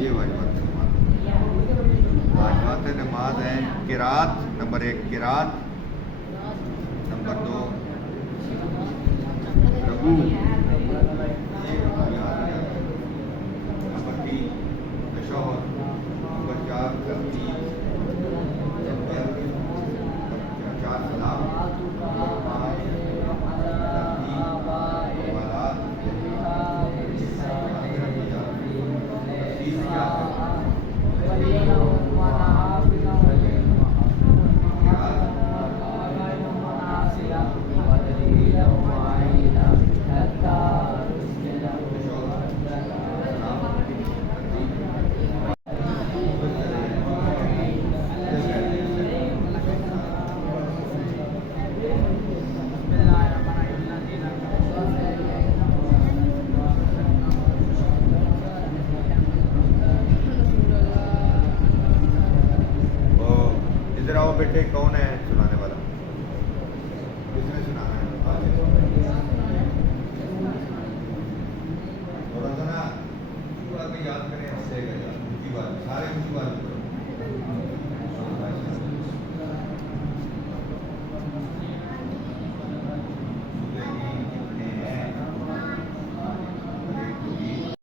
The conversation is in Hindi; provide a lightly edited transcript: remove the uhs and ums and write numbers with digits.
ये वाजिबात नमाज, वाजिबात नमाज है किरात। नंबर 1 किरात, नंबर 2 रकू, ये याद, नंबर 3 तशहुद, नंबर 4 तरतीब, नंबर 4 सलाम, नंबर 5 तरतीब वालात, इधर आओ बेटे, कौन है सुनाने वाला? किसने सुनाना है? थोड़ा सा ना ऊंची बात में याद करें, हंसेगा यार, ऊंची बात, सारे ऊंची बात करो।